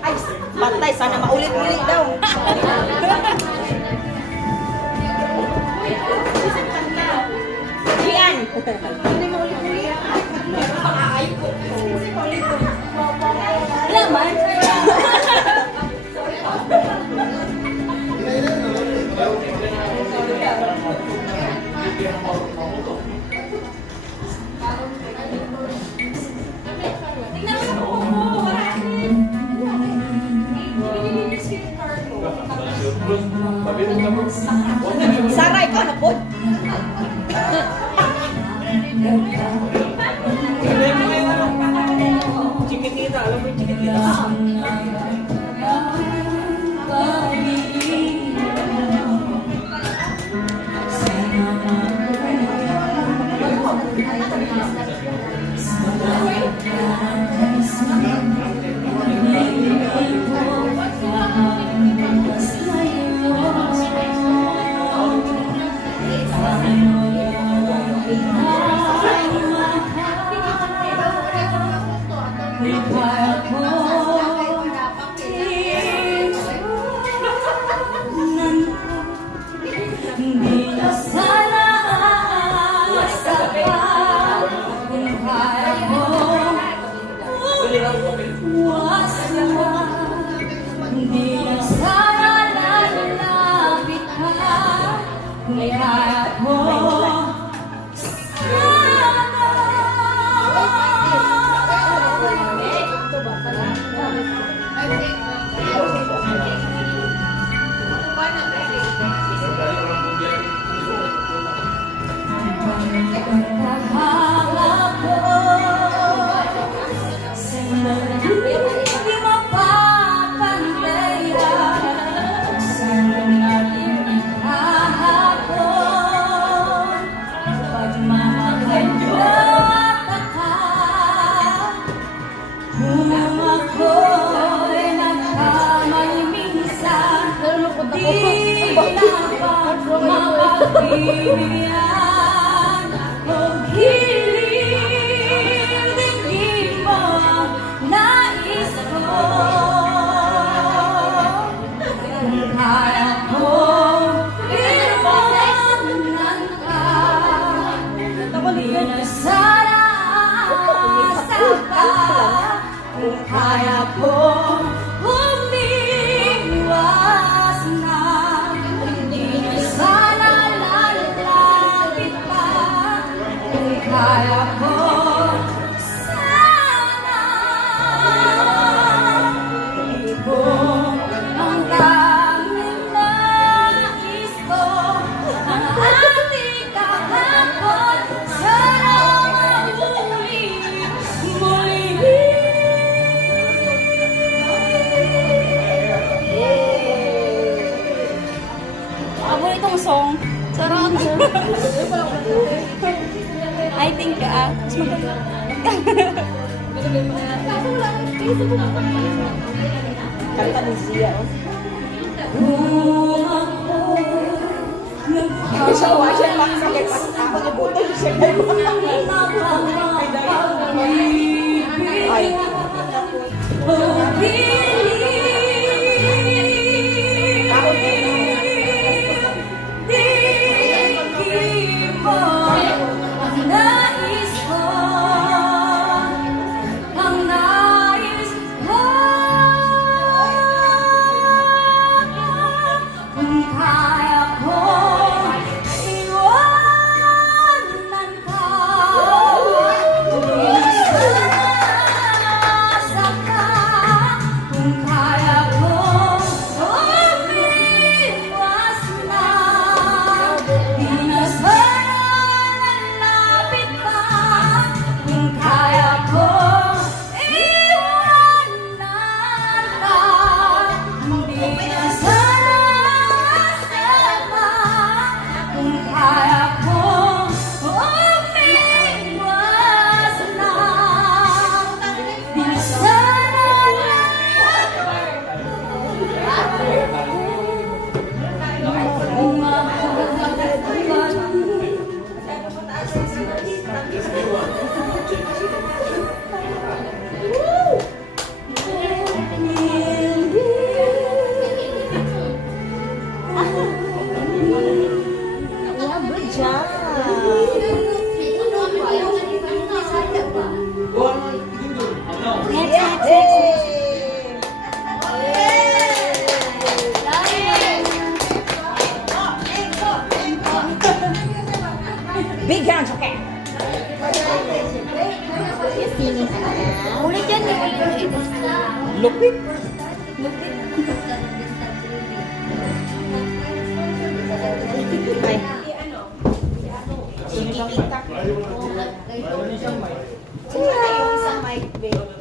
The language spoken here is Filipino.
Ay, patay. Sana maulit-ulit daw. Ian. Hindi maulit-ulit. Laman. Saray ko na po. Chiquitita, alam mo yung chiquitita? Kaya ko umiwas na, hindi na sana lalapit pa. Kung kaya ko sana ibong ang tanging nais ko, ang ating kahapon sana maulit muli. Itong song. Sarap. I think, mas maganda. Kanta ni Zia. Siya, siya lang sa kaya ako niya buto siya kayo. Ay. Ulit yan, ulit. Lupit. Ay. Kikita. Sino na yung isang mic, babe?